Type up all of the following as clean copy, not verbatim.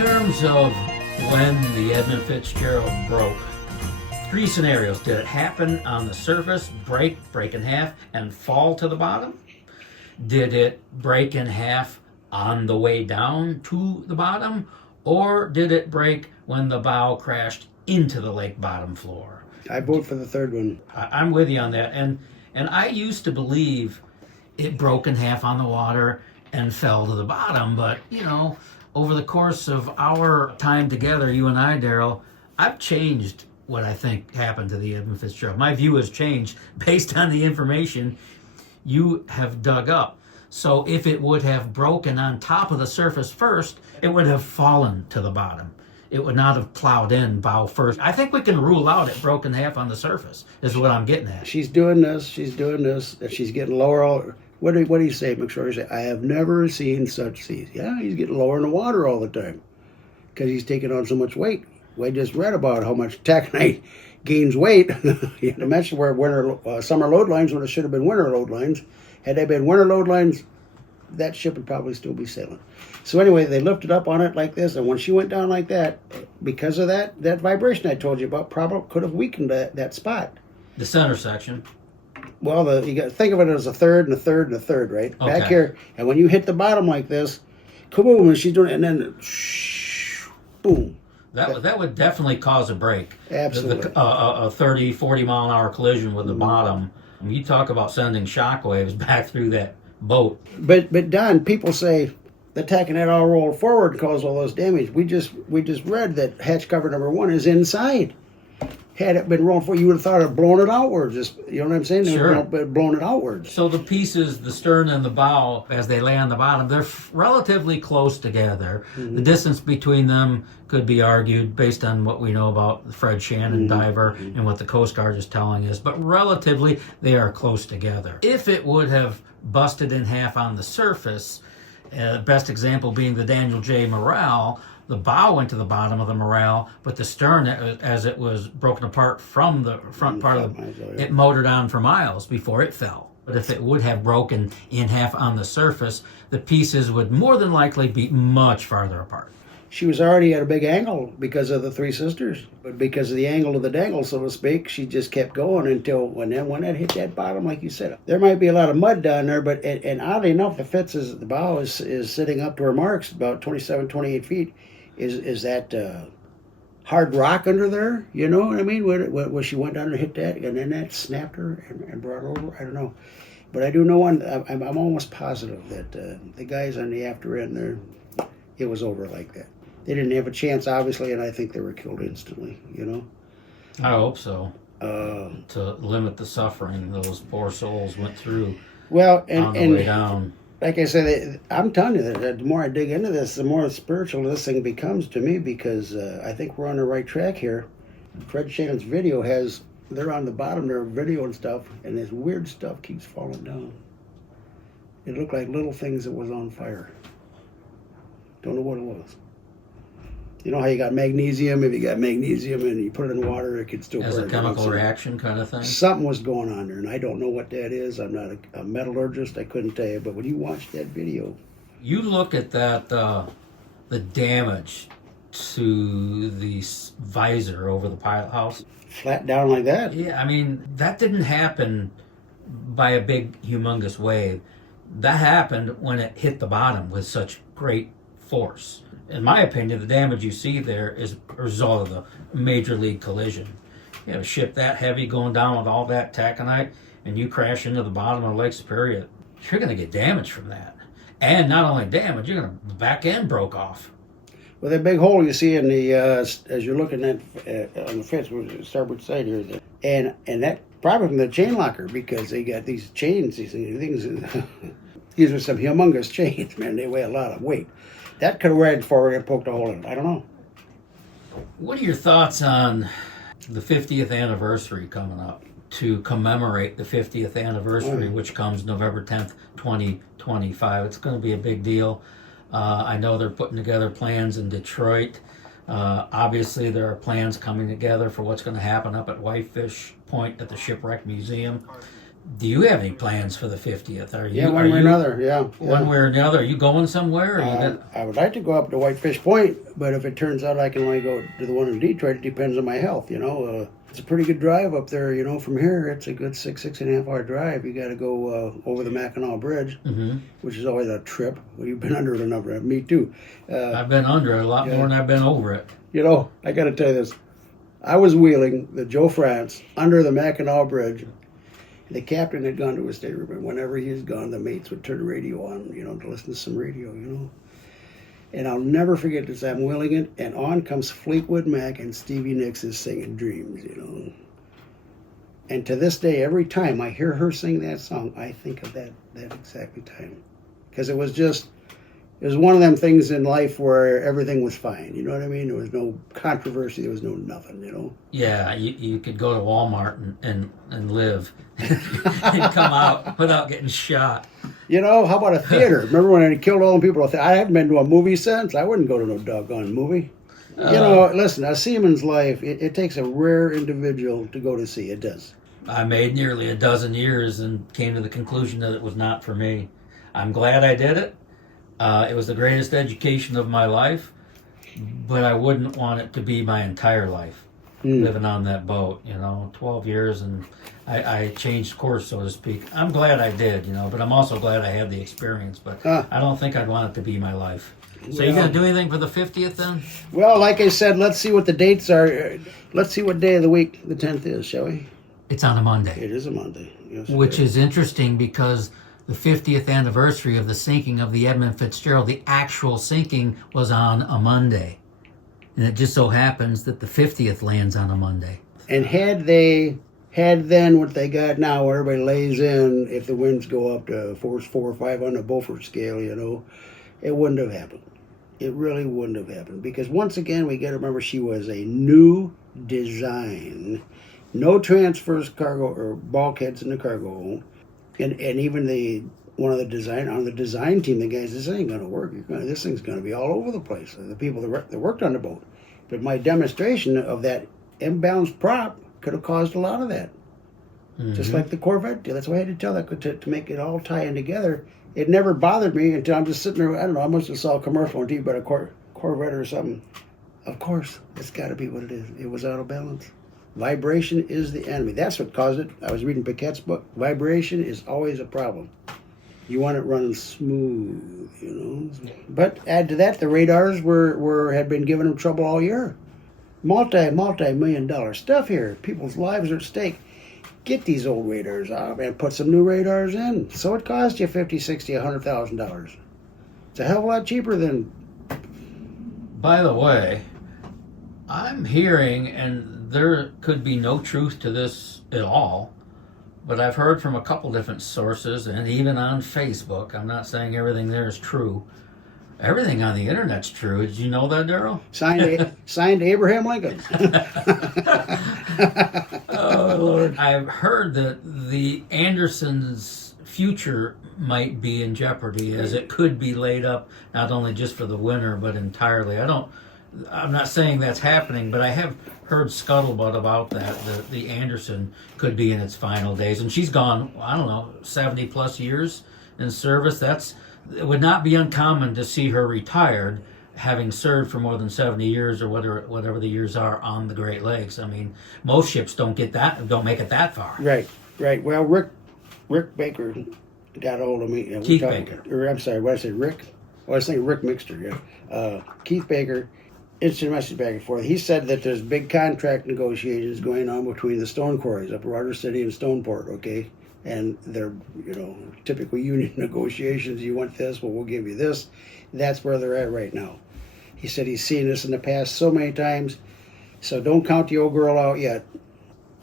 terms of when the Edmund Fitzgerald broke, three scenarios. Did it happen on the surface, break in half, and fall to the bottom? Did it break in half on the way down to the bottom? Or did it break when the bow crashed into the lake bottom floor? I vote for the third one. I'm with you on that. And I used to believe it broke in half on the water and fell to the bottom. But, you know, over the course of our time together, you and I, Darrell, I've changed what I think happened to the Edmund Fitzgerald. My view has changed based on the information you have dug up. So if it would have broken on top of the surface first, it would have fallen to the bottom. It would not have plowed in bow first. I think we can rule out it broke in half on the surface, is what I'm getting at. She's doing this, and she's getting lower. What do you say, McSorley? Say, I have never seen such seas. Yeah, he's getting lower in the water all the time because he's taking on so much weight. We just read about how much taconite gains weight. You mentioned where summer load lines when it should have been winter load lines. Had they been winter load lines, that ship would probably still be sailing. So anyway, they lifted up on it like this, and when she went down like that, because of that vibration I told you about, probably could have weakened that spot. The center section. Well, you got to think of it as a third and a third and a third, right? Okay. Back here, and when you hit the bottom like this, kaboom, and she's doing it, and then boom. That would definitely cause a break. Absolutely. A 30, 40 mile an hour collision with the bottom. You talk about sending shockwaves back through that boat. But Don, people say the taconite all rolled forward and caused all this damage. We just read that hatch cover number 1 is inside. Had it been rolled forward, you would have thought it blown it outwards. Just, you know what I'm saying? Sure. Blown it outwards. So the pieces, the stern and the bow, as they lay on the bottom, they're relatively close together. Mm-hmm. The distance between them could be argued based on what we know about the Fred Shannon diver and what the Coast Guard is telling us, but relatively they are close together. If it would have busted in half on the surface, best example being the Daniel J. Morale, the bow went to the bottom of the Morale, but the stern, as it was broken apart from the front part of it motored on for miles before it fell. But if it would have broken in half on the surface, the pieces would more than likely be much farther apart. She was already at a big angle because of the Three Sisters, but because of the angle of the dangle, so to speak, she just kept going until when it hit that bottom, like you said. There might be a lot of mud down there, but and oddly enough, the bow is sitting up to her marks about 27, 28 feet. Is that hard rock under there? You know what I mean? Where she went down and hit that, and then that snapped her and brought her over. I don't know, but I do know one. I'm almost positive that the guys on the after end there, it was over like that. They didn't have a chance, obviously, and I think they were killed instantly. You know. I hope so. To limit the suffering those poor souls went through. Well, on the way down. Like I said, I'm telling you that the more I dig into this, the more spiritual this thing becomes to me, because I think we're on the right track here. Fred Shannon's video they're on the bottom, their video and stuff, and this weird stuff keeps falling down. It looked like little things that was on fire. Don't know what it was. You know how you got magnesium? If you got magnesium and you put it in water, it could still burn. As a chemical reaction kind of thing? Something was going on there, and I don't know what that is. I'm not a metallurgist. I couldn't tell you. But when you watch that video... You look at that, the damage to the visor over the pilot house. Flat down like that? Yeah, I mean, that didn't happen by a big, humongous wave. That happened when it hit the bottom with such great force. In my opinion, the damage you see there is a result of the major league collision. You have a ship that heavy going down with all that taconite, and you crash into the bottom of Lake Superior, you're going to get damage from that. And not only damage, the back end broke off. Well, that big hole you see in the, as you're looking at on the Fitz, starboard side here, and that probably from the chain locker, because they got these chains, these things. These are some humongous chains, man. They weigh a lot of weight. That could have ran forward and poked a hole in it. I don't know. What are your thoughts on the 50th anniversary coming up? To commemorate the 50th anniversary, which comes November 10th, 2025. It's going to be a big deal. I know they're putting together plans in Detroit. Obviously, there are plans coming together for what's going to happen up at Whitefish Point at the Shipwreck Museum. Do you have any plans for the 50th? Are you? Yeah, one way or another. Yeah, One way or another. Are you going somewhere? Or I would like to go up to Whitefish Point, but if it turns out I can only go to the one in Detroit, it depends on my health. It's a pretty good drive up there. From here, it's a good 6.5 hour drive. You got to go over the Mackinac Bridge, which is always a trip. Well, you've been under it a number. Me too. I've been under it a lot more than I've been over it. I got to tell you this. I was wheeling the Joe France under the Mackinac Bridge. The captain had gone to his stateroom, and whenever he was gone, the mates would turn the radio on, to listen to some radio, And I'll never forget this. I'm wheeling it, and on comes Fleetwood Mac, and Stevie Nicks is singing Dreams, And to this day, every time I hear her sing that song, I think of that exact time. Because it was one of them things in life where everything was fine. You know what I mean? There was no controversy. There was no nothing, Yeah, you could go to Walmart and live and come out without getting shot. How about a theater? Remember when they killed all the people? I haven't been to a movie since. I wouldn't go to no doggone movie. Listen, a seaman's life, it takes a rare individual to go to see. It does. I made nearly a dozen years and came to the conclusion that it was not for me. I'm glad I did it. It was the greatest education of my life, but I wouldn't want it to be my entire life, living on that boat, 12 years, and I changed course, so to speak. I'm glad I did, but I'm also glad I had the experience, but I don't think I'd want it to be my life. So you going to do anything for the 50th then? Well, like I said, let's see what the dates are. Let's see what day of the week the 10th is, shall we? It's on a Monday. It is a Monday. Yes, which is interesting because the 50th anniversary of the sinking of the Edmund Fitzgerald, the actual sinking was on a Monday. And it just so happens that the 50th lands on a Monday. And had then what they got now, where everybody lays in, if the winds go up to force 4 or 5 on the Beaufort scale, it wouldn't have happened. It really wouldn't have happened. Because once again, we got to remember she was a new design. No transfers, cargo, or bulkheads in the cargo hold. And even on the design team, the guys, this ain't going to work. This thing's going to be all over the place. The people that worked on the boat. But my demonstration of that imbalanced prop could have caused a lot of that. Just like the Corvette did. That's why I had to tell that to make it all tie in together. It never bothered me until I'm just sitting there. I don't know. I must have saw a commercial on TV about a Corvette or something. Of course, it's got to be what it is. It was out of balance. Vibration is the enemy. That's what caused it. I was reading Paquette's book. Vibration is always a problem. You want it running smooth, But add to that, the radars had been giving them trouble all year. Multi-million-dollar stuff here. People's lives are at stake. Get these old radars off and put some new radars in. So it costs you $50,000, $60,000, $100,000. It's a hell of a lot cheaper than. By the way, I'm hearing, and there could be no truth to this at all, but I've heard from a couple different sources, and even on Facebook, I'm not saying everything there is true. Everything on the internet's true. Did you know that, Darrell? Signed Abraham Lincoln. Oh, Lord. I've heard that the Andersons' future might be in jeopardy, as it could be laid up not only just for the winter, but entirely. I'm not saying that's happening, but I have heard scuttlebutt about that the Anderson could be in its final days. And she's gone, 70 plus years in service. It would not be uncommon to see her retired, having served for more than 70 years or whatever the years are on the Great Lakes. I mean, most ships don't make it that far. Right. Well, Rick Baker got hold of me. Keith Baker. I'm sorry, what I said, Rick? Well, I was thinking Rick Mixter, yeah. Keith Baker, instant message back and forth. He said that there's big contract negotiations going on between the stone quarries up Rogers City and Stoneport, okay? And they're, typical union negotiations. You want this? Well, we'll give you this. That's where they're at right now. He said he's seen this in the past so many times, so don't count the old girl out yet.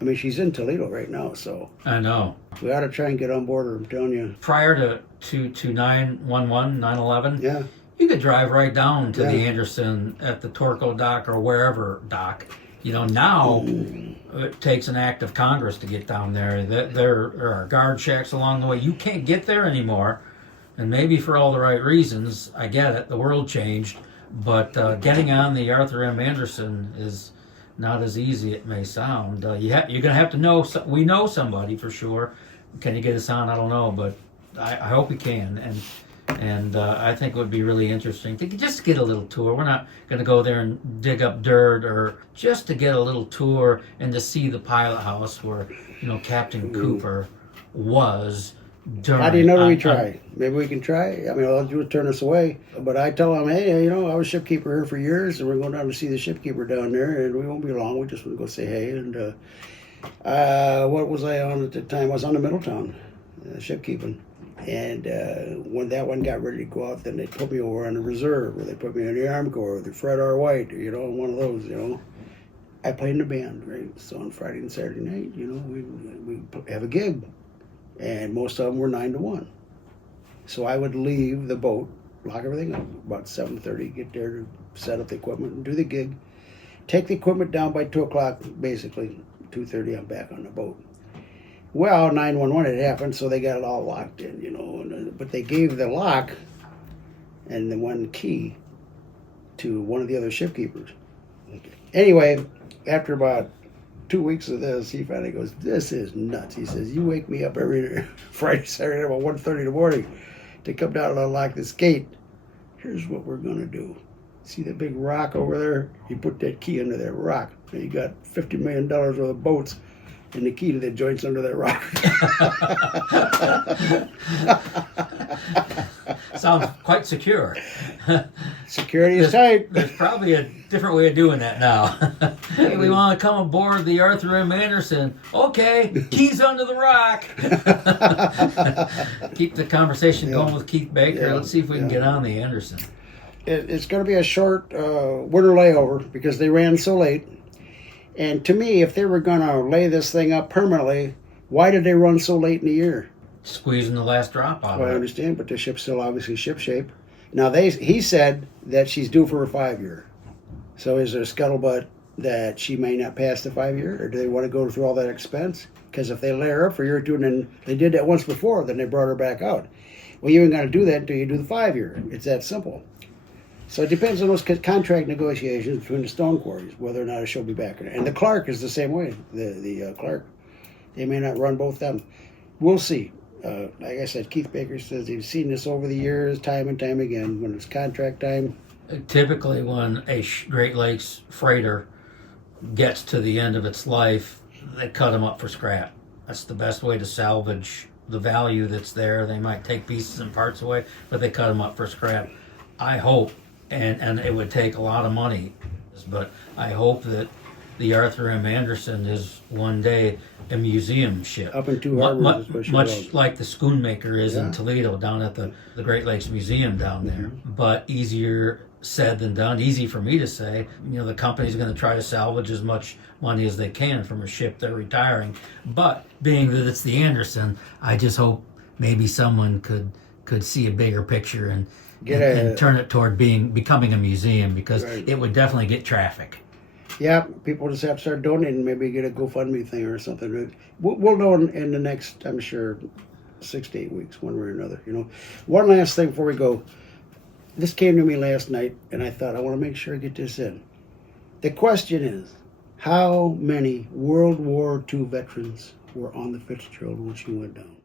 I mean, she's in Toledo right now, so. I know. We ought to try and get on board her, I'm telling you. Prior to 9/11, 9/11, yeah, you could drive right down to the Anderson at the Torco dock or wherever dock. Now it takes an act of Congress to get down there. There are guard shacks along the way. You can't get there anymore, and maybe for all the right reasons. I get it. The world changed, but getting on the Arthur M. Anderson is not as easy it may sound. You're going to have to know. We know somebody for sure Can you get us on? I don't know, but I hope you can. And I think it would be really interesting to just get a little tour. We're not going to go there and dig up dirt, or just to get a little tour and to see the pilot house where, Captain Cooper was during. How do you know we try? Maybe we can try. I mean, all they do is turn us away. But I tell them, hey, I was shipkeeper here for years, and we're going down to see the shipkeeper down there, and we won't be long. We just want to go say hey. And what was I on at the time? I was on the Middletown, shipkeeping. And when that one got ready to go out, then they put me over on the reserve, or they put me in the Army Corps, or the Fred R. White, one of those, I played in the band, right? So on Friday and Saturday night, we have a gig. And most of them were 9 to 1. So I would leave the boat, lock everything up, about 7:30, get there to set up the equipment and do the gig. Take the equipment down by 2 o'clock, basically. 2:30, I'm back on the boat. Well, 911 had happened, so they got it all locked in, but they gave the lock and the one key to one of the other shipkeepers. Okay. Anyway, after about 2 weeks of this, he finally goes, this is nuts. He says, you wake me up every Friday, Saturday about 1:30 in the morning to come down and unlock this gate. Here's what we're going to do. See that big rock over there? You put that key under that rock. And you got $50 million worth of boats and the key to the joints under that rock. Sounds quite secure. Security is tight. There's probably a different way of doing that now. Hey, we want to come aboard the Arthur M. Anderson. Okay, keys under the rock. Keep the conversation going with Keith Baker. Yeah. Let's see if we can get on the Anderson. It's going to be a short winter layover because they ran so late. And to me, if they were going to lay this thing up permanently, why did they run so late in the year? Squeezing the last drop out Well, I of it. understand, but the ship's still obviously shipshape. Now, he said that she's due for a 5-year. So is there a scuttlebutt that she may not pass the 5-year, or do they want to go through all that expense? Because if they lay her up for a year or two, and then they did that once before, then they brought her back out. Well, you ain't going to do that until you do the 5-year. It's that simple. So it depends on those contract negotiations between the stone quarries, whether or not she'll be back. And the Clark is the same way. The Clark, they may not run both them. We'll see. Like I said, Keith Baker says he's seen this over the years, time and time again. When it's contract time, Typically, when a Great Lakes freighter gets to the end of its life, they cut them up for scrap. That's the best way to salvage the value that's there. They might take pieces and parts away, but they cut them up for scrap. I hope, and it would take a lot of money, but I hope that the Arthur M. Anderson is one day a museum ship. up in two harbors, especially. Much like the Schoonmaker is Yeah. in Toledo, down at the Great Lakes Museum down there. But easier said than done. Easy for me to say. The company's going to try to salvage as much money as they can from a ship they're retiring. But being that it's the Anderson, I just hope maybe someone could see a bigger picture and turn it toward becoming a museum, because Right. it would definitely get traffic. Yeah, people just have to start donating. Maybe get a GoFundMe thing or something. We'll know in the next, I'm sure, 6 to 8 weeks, one way or another. One last thing before we go. This came to me last night, and I thought I want to make sure I get this in. The question is, how many World War II veterans were on the Fitzgerald when she went down?